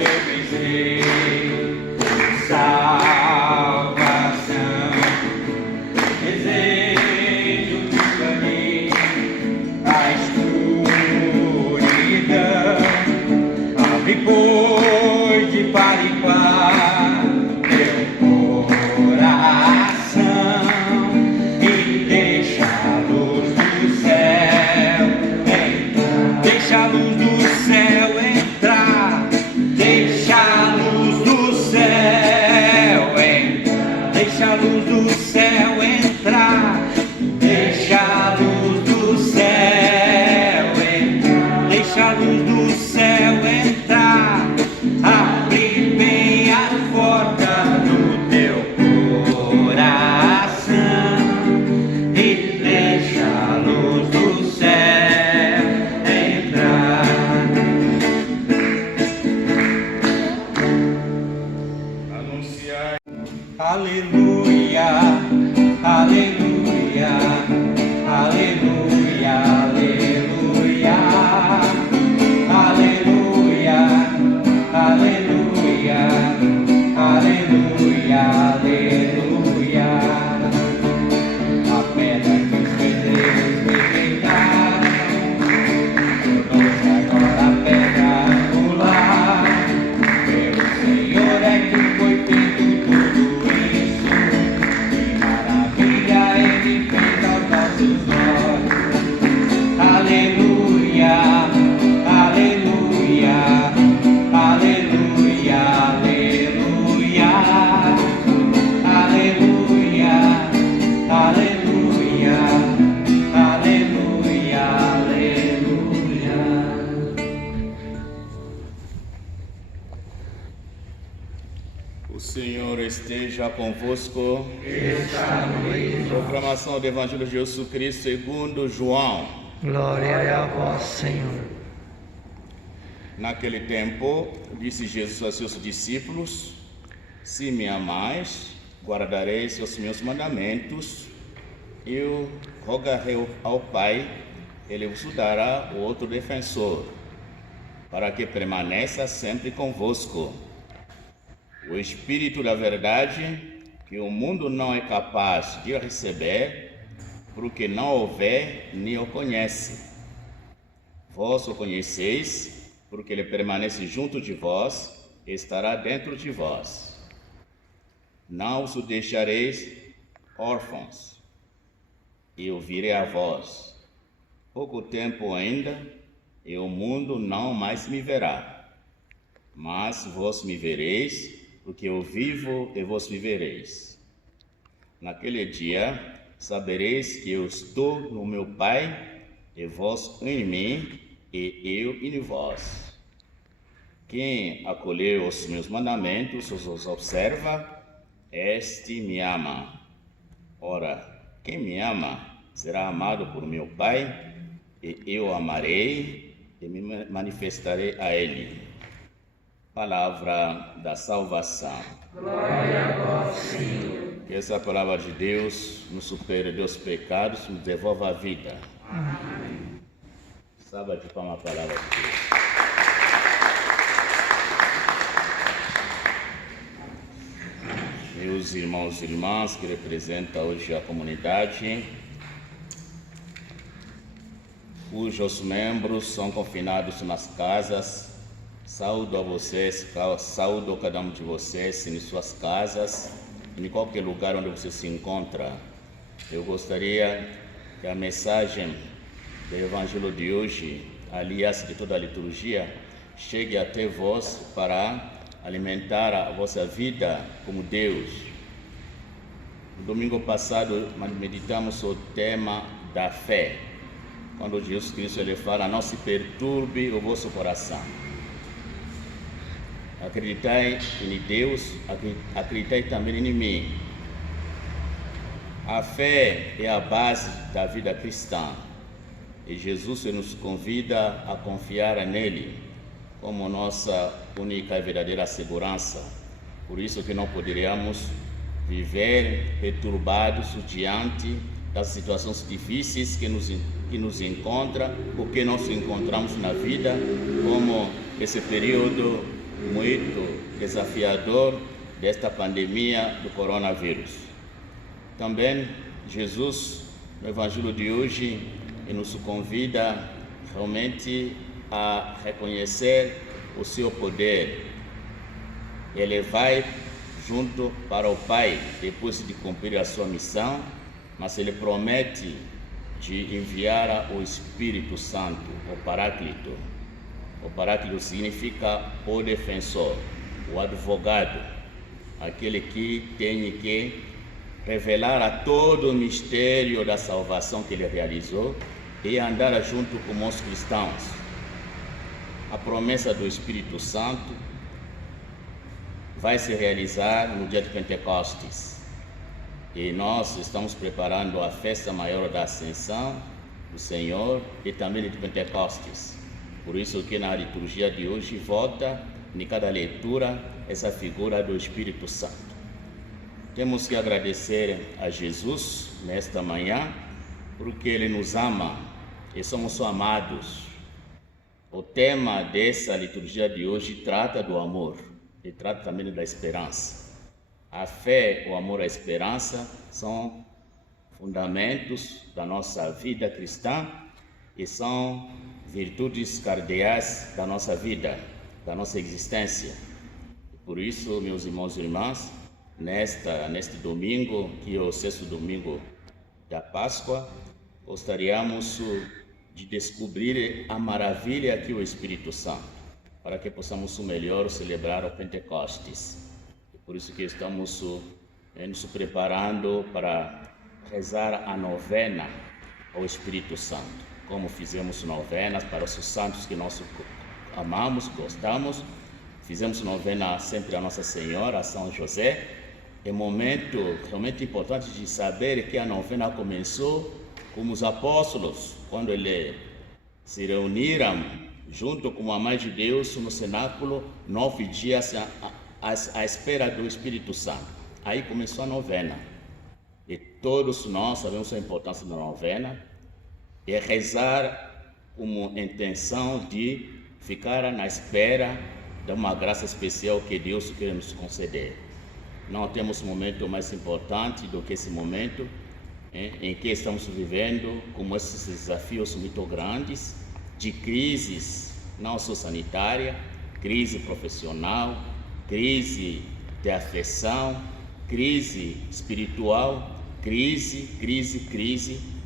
eu pensei, salvação, desejo que caminhe a escuridão, abre pois de par em par teu coração e deixa a luz do céu entrar, deixa a luz do céu entrar, deixa a luz do céu entrar, deixa a luz do céu entrar, deixa a luz do céu entrar, deixa a luz do céu entrar, abre bem a porta do teu coração e deixa a luz do céu entrar. Anunciai. Aleluia, aleluia, aleluia, aleluia, aleluia, aleluia, aleluia, aleluia. A pedra que os pedreiros rejeitaram tornou-se agora a pedra angular. Pelo Senhor é que foi feito tudo isso, que maravilha Ele fez aos nossos olhos. Aleluia, aleluia, aleluia, aleluia, aleluia, aleluia, aleluia, aleluia. O Senhor esteja convosco. Proclamação do Evangelho de Jesus Cristo segundo João. Glória a vós, Senhor. Naquele tempo, disse Jesus a seus discípulos: se me amais, guardareis os meus mandamentos. Eu rogarei ao Pai, Ele vos dará outro defensor, para que permaneça sempre convosco. O Espírito da verdade, que o mundo não é capaz de receber, porque não o vê nem o conhece. Vós o conheceis, porque ele permanece junto de vós e estará dentro de vós. Não os deixareis órfãos, eu virei a vós. Pouco tempo ainda, e o mundo não mais me verá. Mas vós me vereis, porque eu vivo e vós me vereis. Naquele dia, sabereis que eu estou no meu Pai, e vós em mim, e eu em vós. Quem acolheu os meus mandamentos, os observa, este me ama. Ora, quem me ama será amado por meu Pai, e eu amarei e me manifestarei a ele. Palavra da salvação. Glória a vós, Senhor. Que essa palavra de Deus nos supere dos pecados, nos devolva a vida. Amém. Salva de palmas a palavra de Deus. Meus irmãos e irmãs que representam hoje a comunidade, cujos membros são confinados nas casas, saúdo a vocês, saúdo a cada um de vocês em suas casas, em qualquer lugar onde você se encontra. Eu gostaria que a mensagem do Evangelho de hoje, aliás de toda a liturgia, chegue até vós para alimentar a vossa vida como Deus. No domingo passado, meditamos o tema da fé, quando Jesus Cristo ele fala: não se perturbe o vosso coração. Acreditai em Deus, acreditai também em mim. A fé é a base da vida cristã e Jesus nos convida a confiar nele como nossa única e verdadeira segurança. Por isso que não poderíamos viver perturbados diante das situações difíceis que nos encontra, ou que nós encontramos na vida, como esse período muito desafiador desta pandemia do coronavírus. Também Jesus, no Evangelho de hoje, nos convida realmente a reconhecer o seu poder. Ele vai junto para o Pai depois de cumprir a sua missão, mas ele promete de enviar o Espírito Santo, o Paráclito. O Paráclito significa o defensor, o advogado, aquele que tem que revelar a todo o mistério da salvação que ele realizou e andar junto com os cristãos. A promessa do Espírito Santo vai se realizar no dia de Pentecostes. E nós estamos preparando a festa maior da Ascensão do Senhor e também de Pentecostes. Por isso que na liturgia de hoje volta em cada leitura essa figura do Espírito Santo. Temos que agradecer a Jesus nesta manhã, porque Ele nos ama e somos amados. O tema dessa liturgia de hoje trata do amor e trata também da esperança. A fé, o amor e a esperança são fundamentos da nossa vida cristã e são virtudes cardeais da nossa vida, da nossa existência. Por isso, meus irmãos e irmãs, neste domingo, que é o 6º domingo da Páscoa, gostaríamos de descobrir a maravilha que é o Espírito Santo, para que possamos melhor celebrar o Pentecostes. Por isso que estamos nos preparando para rezar a novena ao Espírito Santo, como fizemos novenas para os santos que nós amamos, gostamos. Fizemos novena sempre a Nossa Senhora, a São José. É um momento realmente importante de saber que a novena começou com os apóstolos, quando eles se reuniram junto com a Mãe de Deus no cenáculo, 9 dias à espera do Espírito Santo. Aí começou a novena. E todos nós sabemos a importância da novena, é rezar como intenção de ficar na espera de uma graça especial que Deus quer nos conceder. Não temos momento mais importante do que esse momento em que estamos vivendo, com esses desafios muito grandes, de crises, não só sanitária, crise profissional, crise de afeição, crise espiritual, crise.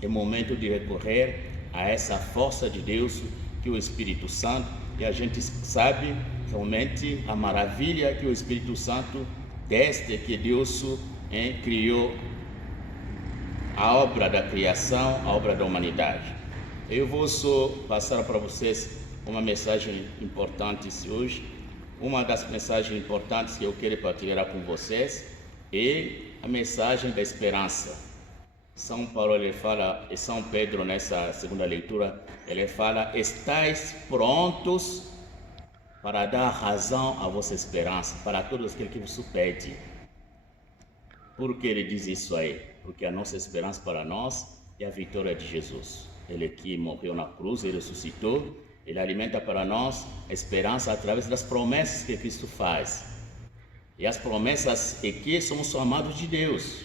É momento de recorrer a essa força de Deus, que é o Espírito Santo, e a gente sabe realmente a maravilha que o Espírito Santo, desde que Deus criou a obra da criação, a obra da humanidade. Eu vou só passar para vocês uma mensagem importante hoje. Uma das mensagens importantes que eu quero partilhar com vocês é a mensagem da esperança. São Paulo ele fala, e São Pedro nessa segunda leitura, ele fala: estais prontos para dar razão à vossa esperança, para todos aqueles que vos pedem. Por que ele diz isso aí? Porque a nossa esperança para nós é a vitória de Jesus. Ele que morreu na cruz, ele ressuscitou, ele alimenta para nós a esperança através das promessas que Cristo faz. E as promessas é que somos amados de Deus.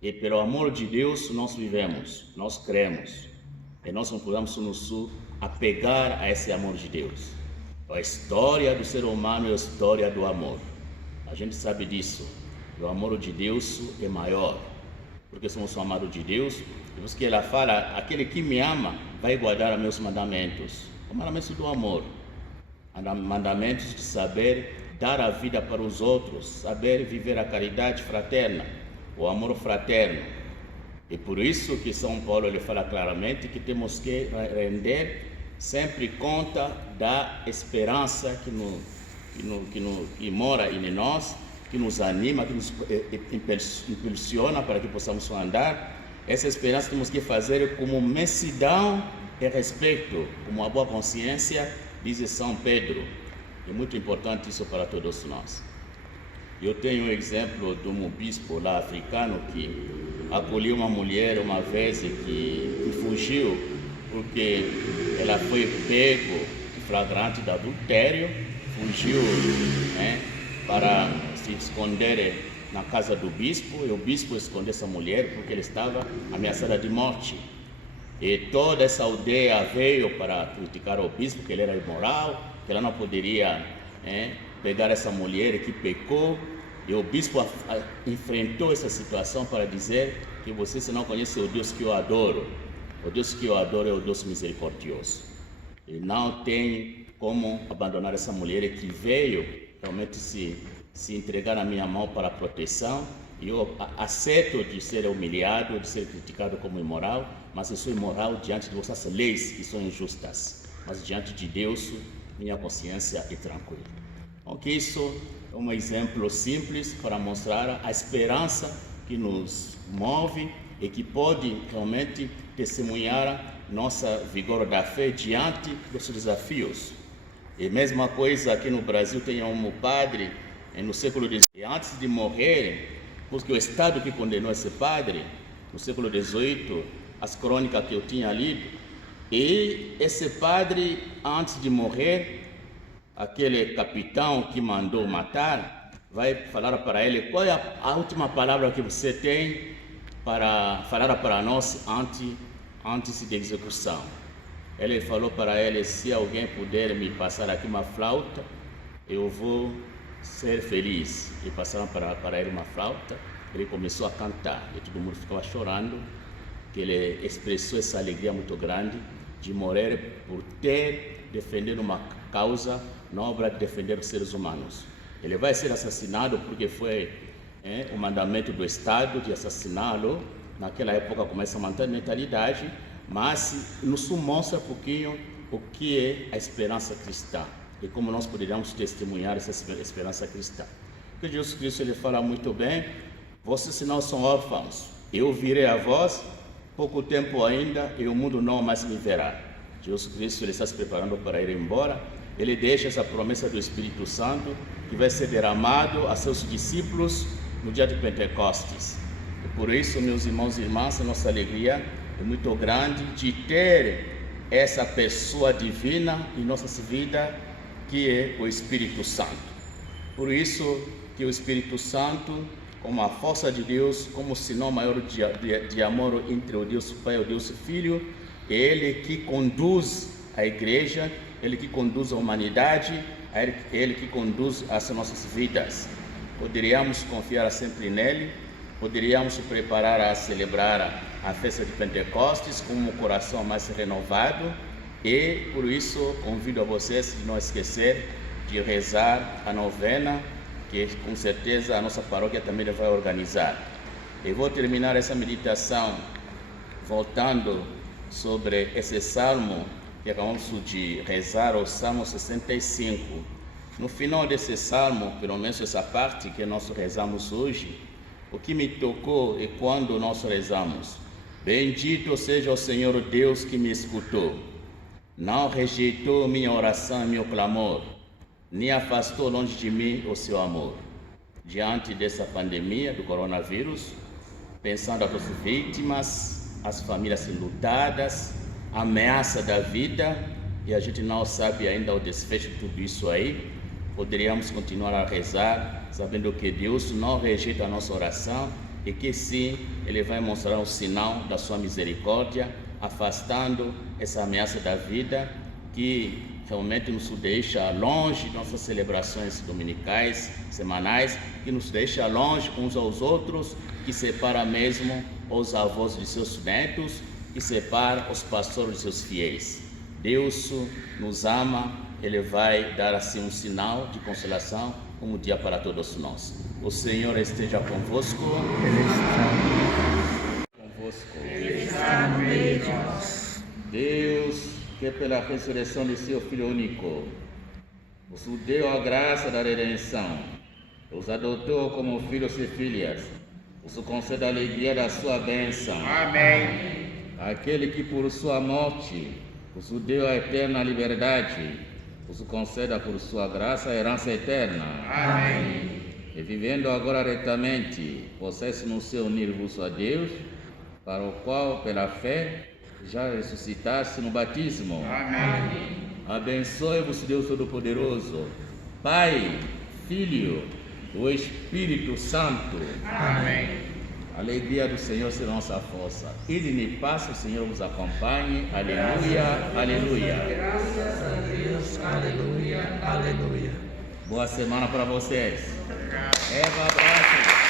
E pelo amor de Deus nós vivemos, nós cremos. E nós não podemos nos apegar a esse amor de Deus. A história do ser humano é a história do amor. A gente sabe disso. O amor de Deus é maior, porque somos amados de Deus. E porque ela fala: aquele que me ama vai guardar os meus mandamentos. O mandamento do amor, mandamentos de saber dar a vida para os outros, saber viver a caridade fraterna, o amor fraterno. E por isso que São Paulo ele fala claramente que temos que render sempre conta da esperança que mora em nós, que nos anima, que nos impulsiona para que possamos andar. Essa esperança temos que fazer como mansidão e respeito, como uma boa consciência, diz São Pedro. É muito importante isso para todos nós. Eu tenho um exemplo de um bispo lá africano que acolheu uma mulher uma vez que fugiu porque ela foi pego em flagrante de adultério, fugiu, né, para se esconder na casa do bispo, e o bispo escondeu essa mulher porque ele estava ameaçada de morte. E toda essa aldeia veio para criticar o bispo, que ele era imoral, que ela não poderia pegar essa mulher que pecou. E o bispo enfrentou essa situação para dizer que você se não conhece o Deus que eu adoro. O Deus que eu adoro é o Deus misericordioso. E não tem como abandonar essa mulher que veio realmente se entregar na minha mão para a proteção. E eu aceito de ser humilhado, de ser criticado como imoral, mas eu sou imoral diante de vossas leis que são injustas. Mas diante de Deus, minha consciência é tranquila. Então, que isso é um exemplo simples para mostrar a esperança que nos move e que pode realmente testemunhar nossa vigor da fé diante dos desafios. E mesma coisa aqui no Brasil, tem um padre no século XIX, antes de morrer, porque o Estado que condenou esse padre, no século XVIII, as crônicas que eu tinha lido, e esse padre, antes de morrer, aquele capitão que mandou matar, vai falar para ele qual é a última palavra que você tem para falar para nós antes da execução. Ele falou para ele: se alguém puder me passar aqui uma flauta, eu vou ser feliz. E passaram para ele uma flauta, ele começou a cantar e todo mundo ficava chorando, que ele expressou essa alegria muito grande de morrer por ter defendido uma causa nobre de defender os seres humanos. Ele vai ser assassinado porque foi o mandamento do Estado de assassiná-lo. Naquela época começa a manter a mentalidade, mas nos mostra um pouquinho o que é a esperança cristã e como nós poderíamos testemunhar essa esperança cristã. Porque Jesus Cristo ele fala muito bem: vocês não são órfãos, eu virei a vós, pouco tempo ainda e o mundo não mais me verá. Jesus Cristo ele está se preparando para ir embora. Ele deixa essa promessa do Espírito Santo que vai ser derramado a seus discípulos no dia de Pentecostes. E por isso, meus irmãos e irmãs, a nossa alegria é muito grande de ter essa pessoa divina em nossas vidas, que é o Espírito Santo. Por isso que o Espírito Santo, como a força de Deus, como o sinal maior de amor entre o Deus Pai e o Deus Filho, é Ele que conduz a igreja, Ele que conduz a humanidade, Ele que conduz as nossas vidas. Poderíamos confiar sempre nele, poderíamos preparar a celebrar a festa de Pentecostes com um coração mais renovado, e por isso convido a vocês de não esquecer de rezar a novena, que com certeza a nossa paróquia também vai organizar. Eu vou terminar essa meditação voltando sobre esse salmo que acabamos de rezar, o Salmo 65. No final desse salmo, pelo menos essa parte que nós rezamos hoje, o que me tocou é quando nós rezamos: bendito seja o Senhor Deus que me escutou, não rejeitou minha oração e meu clamor, nem afastou longe de mim o seu amor. Diante dessa pandemia do coronavírus, pensando nas vítimas, as famílias enlutadas, a ameaça da vida, e a gente não sabe ainda o desfecho de tudo isso aí, poderíamos continuar a rezar, sabendo que Deus não rejeita a nossa oração e que sim, Ele vai mostrar um sinal da sua misericórdia, afastando essa ameaça da vida que realmente nos deixa longe de nossas celebrações dominicais, semanais, que nos deixa longe uns aos outros, que separa mesmo os avós de seus netos, que separa os pastores de seus fiéis. Deus nos ama, Ele vai dar assim um sinal de consolação, um dia para todos nós. O Senhor esteja convosco. Ele está no meio de nós. Deus, que pela ressurreição de seu Filho único, os deu a graça da redenção, os adotou como filhos e filhas, os concede a alegria da sua bênção. Amém. Aquele que por sua morte os deu a eterna liberdade, os conceda por sua graça a herança eterna. Amém. E vivendo agora retamente, vocês no se unir-vos a Deus, para o qual, pela fé, já ressuscitaste no batismo. Amém. Abençoe-vos, Deus Todo-Poderoso, Pai, Filho, o Espírito Santo. Amém. A alegria do Senhor será nossa força. Ide em paz, o Senhor vos acompanhe. Aleluia, aleluia. Graças a Deus. Aleluia, aleluia. Boa semana para vocês. Eva, abraço.